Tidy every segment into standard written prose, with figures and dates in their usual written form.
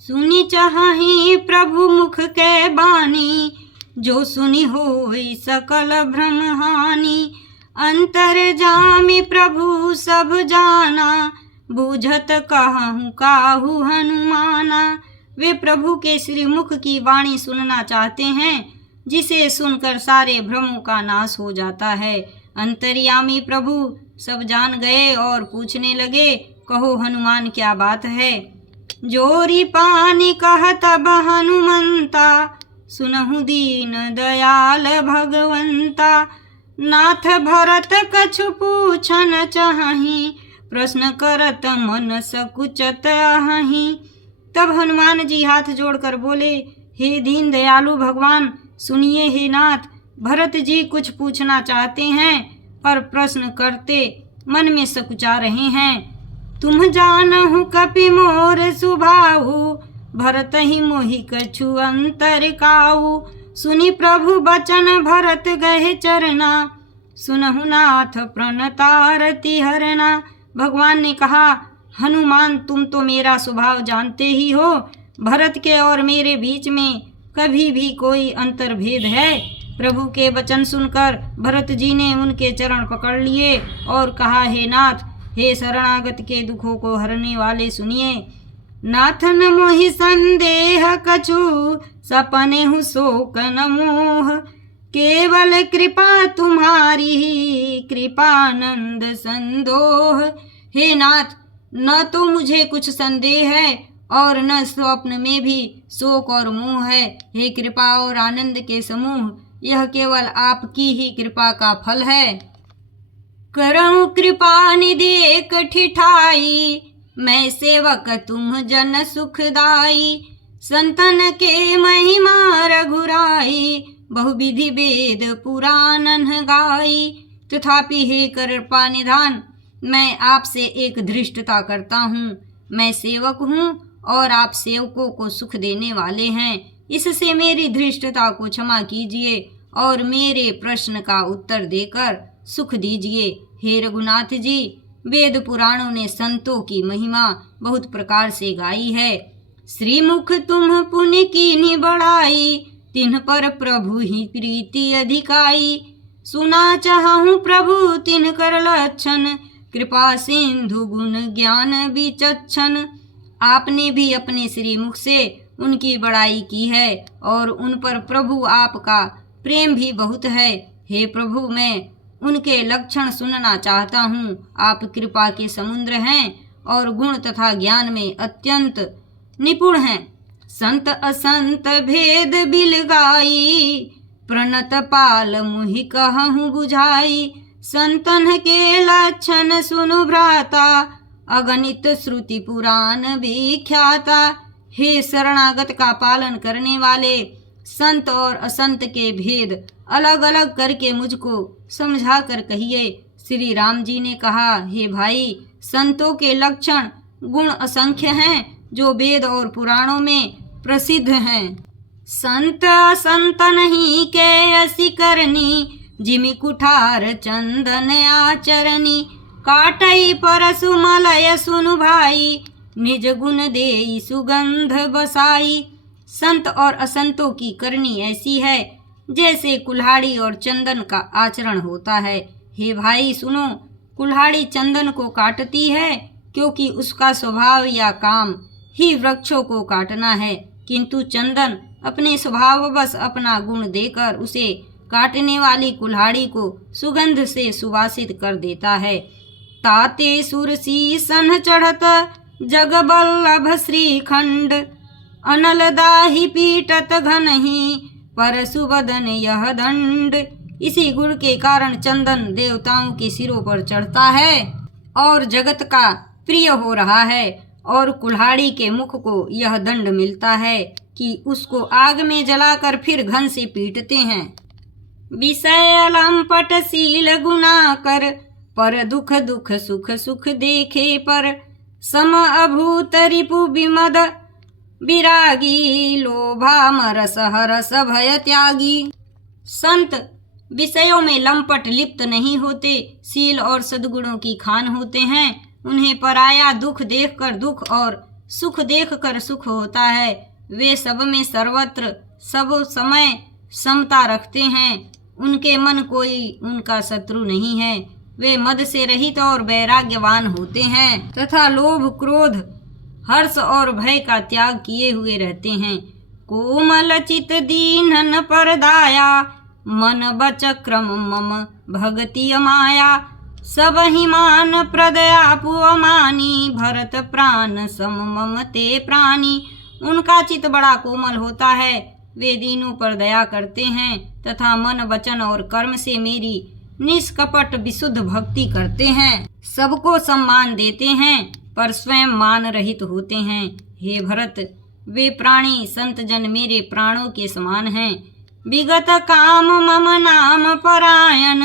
सुनी चाहि प्रभु मुख कै बानी, जो सुनी होई सकल भ्रम हानि। अंतर्जामी प्रभु सब जाना, बूझत कहूँ काहू हनुमाना। वे प्रभु के श्रीमुख की वाणी सुनना चाहते हैं, जिसे सुनकर सारे भ्रमों का नाश हो जाता है। अंतर्यामी प्रभु सब जान गए और पूछने लगे, कहो हनुमान क्या बात है। जोरी पानी कहत अब हनुमंता, सुनहु दीन दयाल भगवंता। नाथ भरत कछु पूछन चाहि, प्रश्न करत मन सकुचत अहि। तब हनुमान जी हाथ जोड़कर बोले, हे दीन दयालु भगवान, सुनिए हे नाथ, भरत जी कुछ पूछना चाहते हैं पर प्रश्न करते मन में सकुचा रहे हैं। तुम जानहु कपि मोर सुभाऊ, भरत ही मोहि कछु अंतर काऊ। सुनि प्रभु बचन भरत गहे चरना, सुनहु नाथ प्रणतारति हरना। भगवान ने कहा, हनुमान तुम तो मेरा स्वभाव जानते ही हो, भरत के और मेरे बीच में कभी भी कोई अंतर्भेद है। प्रभु के वचन सुनकर भरत जी ने उनके चरण पकड़ लिए और कहा, हे नाथ, हे शरणागत के दुखों को हरने वाले सुनिए। नाथ न मोहि संदेह कछु, सपने हूँ शोक न मोह। केवल कृपा तुम्हारी, कृपानंद संदोह। हे नाथ, न तो मुझे कुछ संदेह है और न स्वप्न में भी शोक और मोह है। हे कृपा और आनंद के समूह, यह केवल आपकी ही कृपा का फल है। करऊं कृपा निधि एक ठिठाई, मैं सेवक तुम जन सुखदाई। संतन के महिमा रघुराई, बहुविधि वेद पुराणन गाई। तथापि हे कृपा निधान, मैं आपसे एक धृष्टता करता हूँ। मैं सेवक हूँ और आप सेवकों को सुख देने वाले हैं, इससे मेरी धृष्टता को क्षमा कीजिए और मेरे प्रश्न का उत्तर देकर सुख दीजिए। हे रघुनाथ जी, वेद पुराणों ने संतों की महिमा बहुत प्रकार से गाई है। श्रीमुख तुम पुण्य कीन्ही बढ़ाई, तिन्ह पर प्रभु ही प्रीति अधिकाई। सुना चाहूँ प्रभु तिन्ह कर लक्षण, कृपा सिंधु गुण ज्ञान विचक्षण। आपने भी अपने श्रीमुख से उनकी बड़ाई की है और उन पर प्रभु आपका प्रेम भी बहुत है। हे प्रभु, मैं उनके लक्षण सुनना चाहता हूँ। आप कृपा के समुद्र हैं और गुण तथा ज्ञान में अत्यंत निपुण हैं। संत असंत भेद बिलगाई, प्रणत पाल मुहि कहूँ बुझाई। संतन के लक्षण सुनु भ्राता, अगणित श्रुति पुराण विख्याता। हे शरणागत का पालन करने वाले, संत और असंत के भेद अलग अलग करके मुझको समझा कर कहिए। श्री राम जी ने कहा, हे भाई, संतों के लक्षण गुण असंख्य हैं जो वेद और पुराणों में प्रसिद्ध हैं। संत संत नहीं के असी करनी, जिमि कुठार चंदन आचरणी। काटई परसु मलय सुनु भाई, निज गुण देई सुगंध बसाई। संत और असंतों की करनी ऐसी है जैसे कुल्हाड़ी और चंदन का आचरण होता है। हे भाई सुनो, कुल्हाड़ी चंदन को काटती है क्योंकि उसका स्वभाव या काम ही वृक्षों को काटना है, किंतु चंदन अपने स्वभाववश अपना गुण देकर उसे काटने वाली कुल्हाड़ी को सुगंध से सुवासित कर देता है। ताते सुरसी सन चढ़त जग बल्लभ श्रीखंड, अनल दाही पीटत घनहि परसु बदन यह दंड। इसी गुण के कारण चंदन देवताओं के सिरों पर चढ़ता है और जगत का प्रिय हो रहा है, और कुल्हाड़ी के मुख को यह दंड मिलता है कि उसको आग में जलाकर फिर घन से पीटते हैं। विषय अलंपट शील गुना कर, पर दुख दुख सुख सुख देखे पर। सम अभूत रिपु विमद विरागी, लोभा मरस हरस भय त्यागी। संत विषयों में लंपट लिप्त नहीं होते, शील और सद्गुणों की खान होते हैं। उन्हें पराया दुख देखकर दुख और सुख देख कर सुख होता है। वे सब में सर्वत्र सब समय समता रखते हैं। उनके मन कोई उनका शत्रु नहीं है। वे मद से रहित और वैराग्यवान होते हैं तथा लोभ क्रोध हर्ष और भय का त्याग किए हुए रहते हैं। कोमल चित दीनन परदाया मन बचक्रम मम भगति माया। सब ही मान प्रदया पुअमानी भरत प्राण सम मम ते प्राणी। उनका चित बड़ा कोमल होता है। वे दीनों पर दया करते हैं तथा मन वचन और कर्म से मेरी निष्कपट विशुद्ध भक्ति करते हैं। सबको सम्मान देते हैं पर स्वयं मान रहित होते हैं। हे भरत, वे प्राणी संत जन मेरे प्राणों के समान हैं। विगत काम मम नाम परायण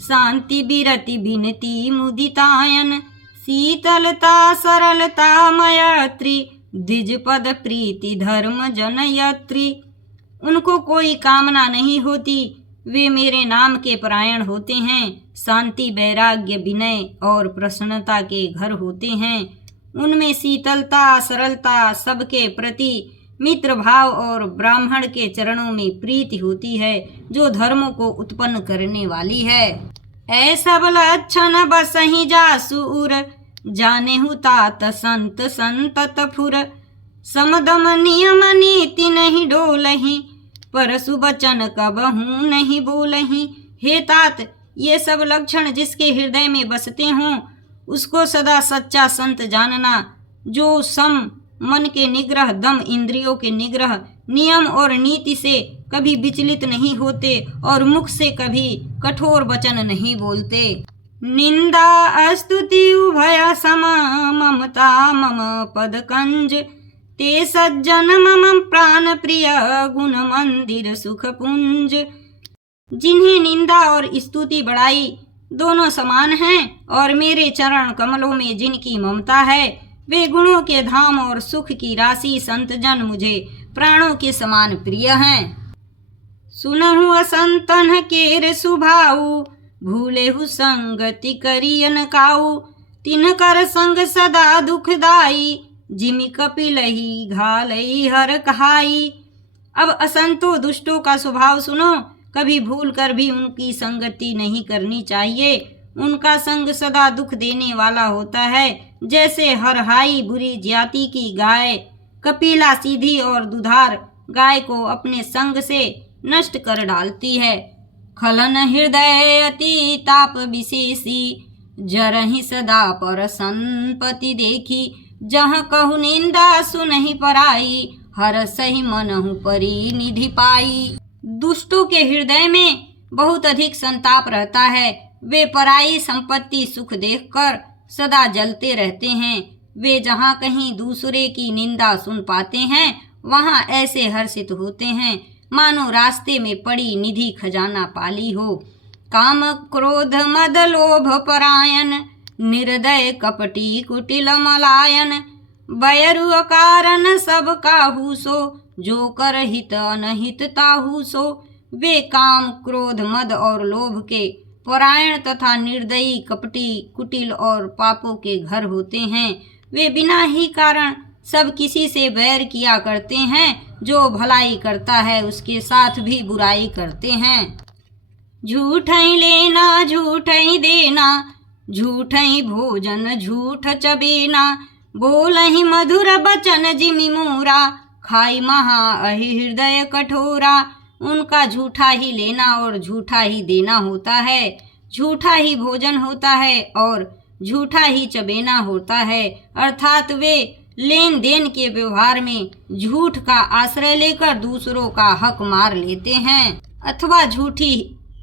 शांति बिरति बिनती मुदितायन। शीतलता सरलता मयत्री द्विज पद प्रीति धर्म जनयत्री। उनको कोई कामना नहीं होती। वे मेरे नाम के परायण होते हैं। शांति वैराग्य विनय और प्रसन्नता के घर होते हैं। उनमें शीतलता सरलता सबके प्रति मित्र भाव और ब्राह्मण के चरणों में प्रीति होती है जो धर्मों को उत्पन्न करने वाली है। ऐसा लक्षण बसहि जासुर जानेहु तात संत संतत फुर। समदम नियम नीति नहीं डोलहि परसु बचन कबहू नहीं बोलहि। हे तात, ये सब लक्षण जिसके हृदय में बसते हों उसको सदा सच्चा संत जानना, जो सम मन के निग्रह दम इंद्रियों के निग्रह नियम और नीति से कभी विचलित नहीं होते और मुख से कभी कठोर वचन नहीं बोलते। निंदा स्तुति उभय सम ममता मम पद कंज। ते सज्जन मम प्राण प्रिय गुण मंदिर सुख पुंज। जिन्हें निंदा और स्तुति बड़ाई दोनों समान हैं और मेरे चरण कमलों में जिनकी ममता है वे गुणों के धाम और सुख की राशि संत जन मुझे प्राणों के समान प्रिय हैं। सुनहु असंतन केर सुभाऊ भूलेहु संगति करियन काऊ। तिनकर संग सदा दुखदाई जिमि कपिलहि घालई हर कहाई। अब असंतों दुष्टों का स्वभाव सुनो। कभी भूल कर भी उनकी संगति नहीं करनी चाहिए। उनका संग सदा दुख देने वाला होता है। जैसे हरहाई बुरी जाति की गाय कपिला सीधी और दुधार गाय को अपने संग से नष्ट कर डालती है। खलन हृदय अति ताप विशेषी जरहि सदा पर संपत्ति देखी। जहाँ कहु निंदा सुनहि पराई हर सही मनहु परी निधि पाई। दुष्टों के हृदय में बहुत अधिक संताप रहता है। वे पराई संपत्ति सुख देखकर सदा जलते रहते हैं। वे जहाँ कहीं दूसरे की निंदा सुन पाते हैं वहाँ ऐसे हर्षित होते हैं मानो रास्ते में पड़ी निधि खजाना पाली हो। काम क्रोध मद लोभ परायण निर्दय कपटी कुटिल मलायन। बैरु कारण सब काहू सो जो कर हित अनहित ताहू सो। वे काम क्रोध मद और लोभ के परायण तथा निर्दयी कपटी कुटिल और पापों के घर होते हैं। वे बिना ही कारण सब किसी से बैर किया करते हैं। जो भलाई करता है उसके साथ भी बुराई करते हैं। झूठ ही लेना झूठ ही देना झूठ ही भोजन झूठ चबेना। बोल ही मधुर बचन जिमि मोरा खाई महा अहि हृदय कठोरा। उनका झूठा ही लेना और झूठा ही देना होता है। झूठा ही भोजन होता है और झूठा ही चबेना होता है। अर्थात वे लेन देन के व्यवहार में झूठ का आश्रय लेकर दूसरों का हक मार लेते हैं अथवा झूठी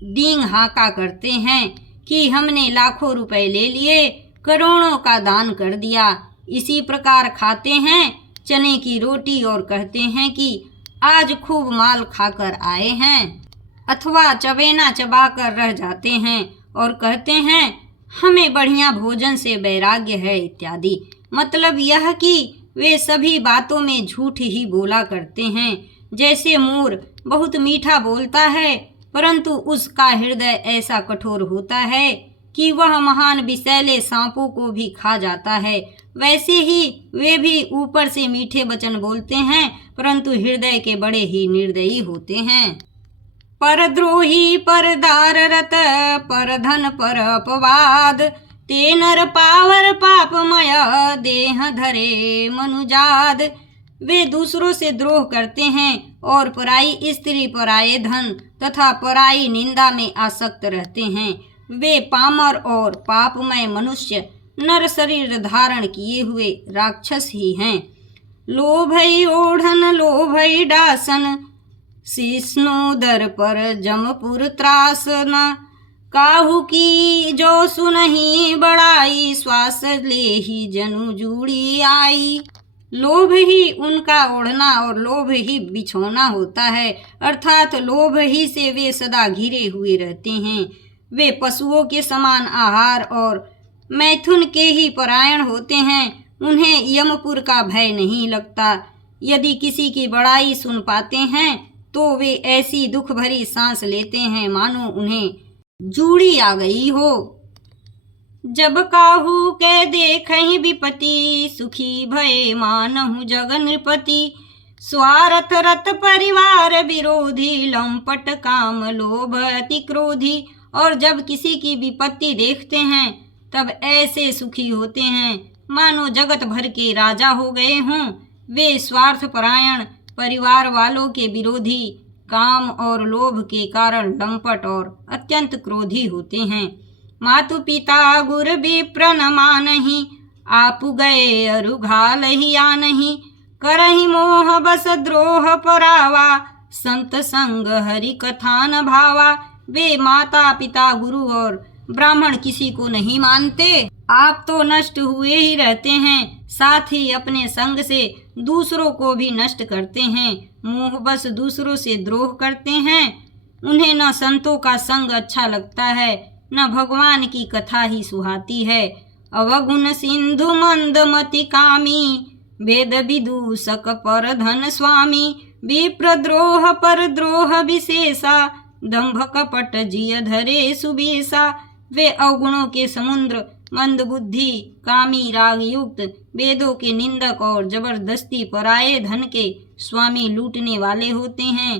डींग हाका करते हैं कि हमने लाखों रुपए ले लिए, करोड़ों का दान कर दिया। इसी प्रकार खाते हैं चने की रोटी और कहते हैं कि आज खूब माल खाकर आए हैं, अथवा चबेना चबाकर रह जाते हैं और कहते हैं हमें बढ़िया भोजन से वैराग्य है इत्यादि। मतलब यह कि वे सभी बातों में झूठ ही बोला करते हैं। जैसे मोर बहुत मीठा बोलता है परंतु उसका हृदय ऐसा कठोर होता है कि वह महान विषैले सांपों को भी खा जाता है, वैसे ही वे भी ऊपर से मीठे वचन बोलते हैं, परंतु हृदय के बड़े ही निर्दयी होते हैं। परद्रोही परदार रत पर धन पर अपवाद, ते नर पावर पापमय देह धरे मनुजाद। वे दूसरों से द्रोह करते हैं और पराई स्त्री, पराये धन तथा पराई निंदा में आसक्त रहते हैं। वे पामर और पापमय मनुष्य नर शरीर धारण किए हुए राक्षस ही हैं। लोभई ओढ़न लोभई डासन, शिष्णोदर पर जमपुर त्रासना। काहू की जो सुनही बड़ाई, श्वास ले ही जनु जूड़ी आई। लोभ ही उनका ओढ़ना और लोभ ही बिछोना होता है, अर्थात लोभ ही से वे सदा घिरे हुए रहते हैं। वे पशुओं के समान आहार और मैथुन के ही परायण होते हैं। उन्हें यमपुर का भय नहीं लगता। यदि किसी की बड़ाई सुन पाते हैं तो वे ऐसी दुख भरी सांस लेते हैं मानो उन्हें जूड़ी आ गई हो। जब काहू के देखहि विपति, सुखी भये मानहु जग नृपति। स्वार्थ रत परिवार विरोधी, लंपट काम लोभ अति क्रोधी। और जब किसी की विपत्ति देखते हैं तब ऐसे सुखी होते हैं मानो जगत भर के राजा हो गए हों। वे स्वार्थ परायण, परिवार वालों के विरोधी, काम और लोभ के कारण लंपट और अत्यंत क्रोधी होते हैं। मातु पिता गुर विप्र न मानहि, आप गए अरुघाल ही आनहि। करहि मोह बस द्रोह परावा, संत संग हरि कथा न भावा। वे माता पिता गुरु और ब्राह्मण किसी को नहीं मानते। आप तो नष्ट हुए ही रहते हैं, साथ ही अपने संग से दूसरों को भी नष्ट करते हैं। मोह बस दूसरों से द्रोह करते हैं। उन्हें न संतों का संग अच्छा लगता है, न भगवान की कथा ही सुहाती है। अवगुण सिंधु मंदमति कामी, वेद विदूषक पर धन स्वामी। विप्रद्रोह पर द्रोह विशेषा, दंभ कपट जिय धरे सुबेसा। वे अवगुणों के समुद्र, मंद बुद्धि, कामी, राग युक्त, वेदों के निंदक और जबरदस्ती पराये धन के स्वामी, लूटने वाले होते हैं।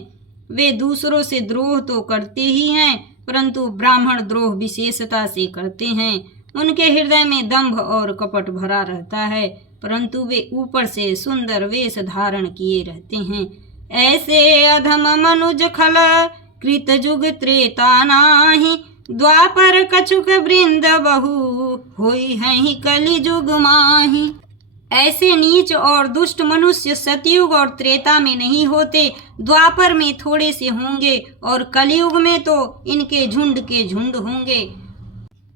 वे दूसरों से द्रोह तो करते ही हैं, परंतु ब्राह्मण द्रोह विशेषता से करते हैं। उनके हृदय में दंभ और कपट भरा रहता है, परंतु वे ऊपर से सुंदर वेश धारण किए रहते हैं। ऐसे अधम मनुज खल, कृत जुग त्रेता नाही। द्वापर कछुक वृंद बहु, होई हैं कलि जुग माही। ऐसे नीच और दुष्ट मनुष्य सतयुग और त्रेता में नहीं होते, द्वापर में थोड़े से होंगे और कलयुग में तो इनके झुंड के झुंड होंगे।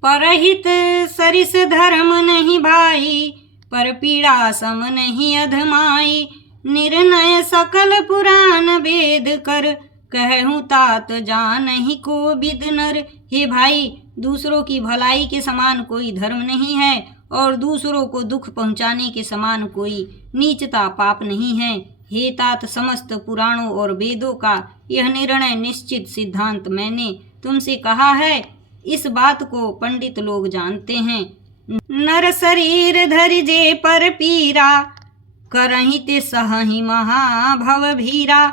परहित सरिस धर्म नहीं भाई, पर पीड़ा सम नहीं अधमाई। निर्णय सकल पुराण वेद कर, कहूँ तात जानहि को विद नर। हे भाई, दूसरों की भलाई के समान कोई धर्म नहीं है और दूसरों को दुख पहुँचाने के समान कोई नीचता पाप नहीं है। हे तात, समस्त पुराणों और वेदों का यह निर्णय निश्चित सिद्धांत मैंने तुमसे कहा है। इस बात को पंडित लोग जानते हैं। नर शरीर धरि जे पर पीरा, करहि ते सहहि महाभव भीरा।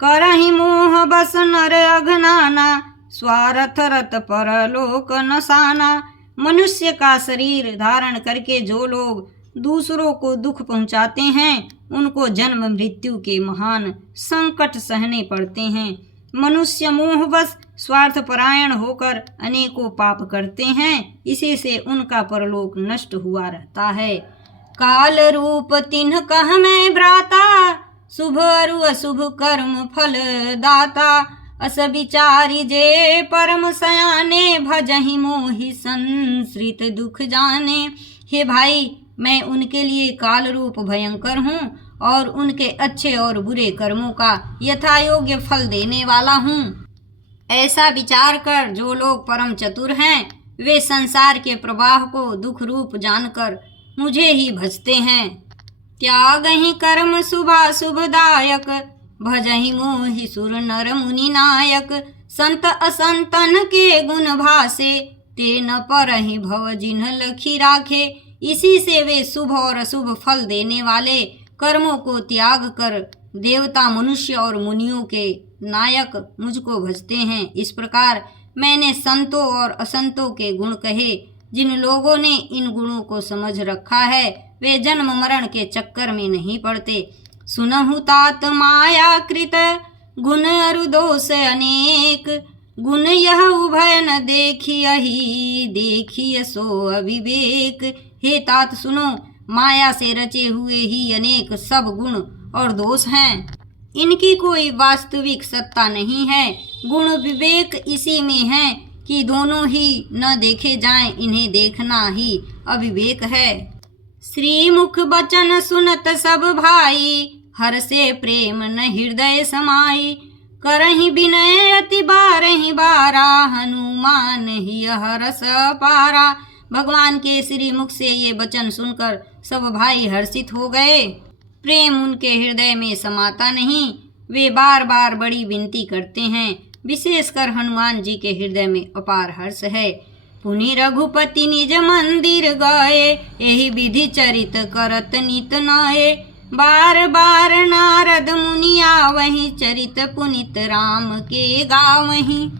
करहि मोह बस नर अघनाना, स्वार्थ रत परलोक नसाना। मनुष्य का शरीर धारण करके जो लोग दूसरों को दुख पहुंचाते हैं, उनको जन्म मृत्यु के महान संकट सहने पड़ते हैं। मनुष्य मोहवश स्वार्थ परायण होकर अनेकों पाप करते हैं, इसी से उनका परलोक नष्ट हुआ रहता है। काल रूप तिन्ह कह मैं भ्राता, शुभ अरु अशुभ कर्म फल दाता। अस विचारी जे परम सयाने, भजहि मोहि संसृत दुख जाने। हे भाई, मैं उनके लिए काल रूप भयंकर हूँ और उनके अच्छे और बुरे कर्मों का यथायोग्य फल देने वाला हूँ। ऐसा विचार कर जो लोग परम चतुर हैं, वे संसार के प्रवाह को दुख रूप जानकर मुझे ही भजते हैं। त्यागहि कर्म शुभाशुभदायक, भजहि मोहि सुर नर मुनि नायक। संत असंतन के गुण भासे, ते न परहि भव जिन्ह लखी राखे। इसी से वे शुभ और अशुभ फल देने वाले कर्मों को त्याग कर देवता, मनुष्य और मुनियों के नायक मुझको भजते हैं। इस प्रकार मैंने संतों और असंतों के गुण कहे। जिन लोगों ने इन गुणों को समझ रखा है वे जन्म मरण के चक्कर में नहीं पड़ते। सुनहु तात माया कृत गुण अरु दोष अनेक, गुण यह उभय न देखियहि, देखिय सो अविवेक। हे तात सुनो, माया से रचे हुए ही अनेक सब गुण और दोष हैं, इनकी कोई वास्तविक सत्ता नहीं है। गुण विवेक इसी में है कि दोनों ही न देखे जाएं, इन्हें देखना ही अविवेक है। श्रीमुख बचन सुनत सब भाई, हर से प्रेम न हृदय समाई, करहि विनय अति बारहि बारा, हनुमान ही हरस पारा। भगवान के श्री मुख से ये वचन सुनकर सब भाई हर्षित हो गए। प्रेम उनके हृदय में समाता नहीं, वे बार बार बड़ी विनती करते हैं। विशेषकर हनुमान जी के हृदय में अपार हर्ष है। पुनि रघुपति निज मंदिर गए, यही विधि चरित करत नित नये, बार बार नारद मुनि आवहि, चरित पुनित राम के गावहि।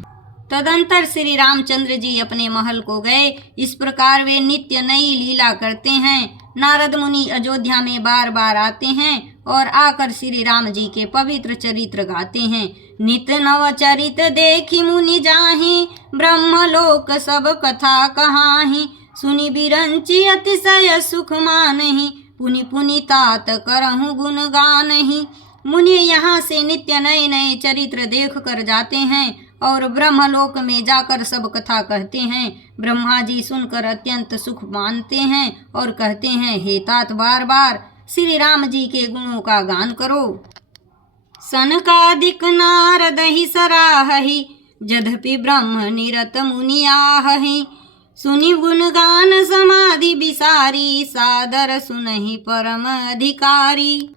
तदंतर श्री रामचंद्र जी अपने महल को गए। इस प्रकार वे नित्य नई लीला करते हैं। नारद मुनि अयोध्या में बार बार आते हैं और आकर श्री राम जी के पवित्र चरित्र गाते हैं। नित नव चरित देखी मुनि जाहि, ब्रह्मलोक सब कथा कहाहि, सुनि बिरंचि अतिशय सुख मानहि, पुनि पुनि तात करहु गुण गानहि। मुनि यहाँ से नित्य नए नए चरित्र देख कर जाते हैं और ब्रह्मलोक में जाकर सब कथा कहते हैं। ब्रह्मा जी सुनकर अत्यंत सुख मानते हैं और कहते हैं, हे तात बार बार श्री राम जी के गुणों का गान करो। सनकादिक नारद ही सराहहि, यद्यपि ब्रह्म निरत मुनि आहहि, सुनि गुण गान समाधि विसारी, सादर सुनहि परम अधिकारी।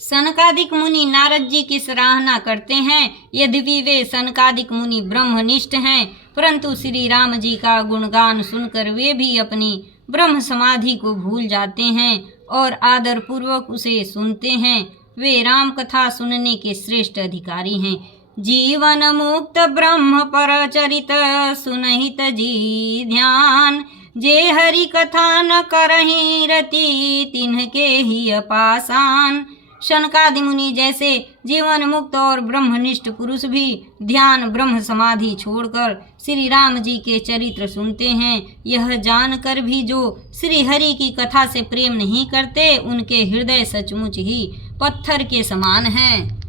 सनकादिक मुनि नारद जी की सराहना करते हैं। यद्यपि वे सनकादिक मुनि ब्रह्मनिष्ठ हैं, परंतु श्री राम जी का गुणगान सुनकर वे भी अपनी ब्रह्म समाधि को भूल जाते हैं और आदर पूर्वक उसे सुनते हैं। वे राम कथा सुनने के श्रेष्ठ अधिकारी हैं। जीवन मुक्त ब्रह्म पर चरित, सुनहित जी ध्यान, जे हरि कथा न करहि रति, तिन्हके ही अपासान। शनकादि मुनि जैसे जीवन मुक्त और ब्रह्मनिष्ठ पुरुष भी ध्यान ब्रह्म समाधि छोड़कर श्री राम जी के चरित्र सुनते हैं। यह जानकर भी जो श्री हरि की कथा से प्रेम नहीं करते, उनके हृदय सचमुच ही पत्थर के समान हैं।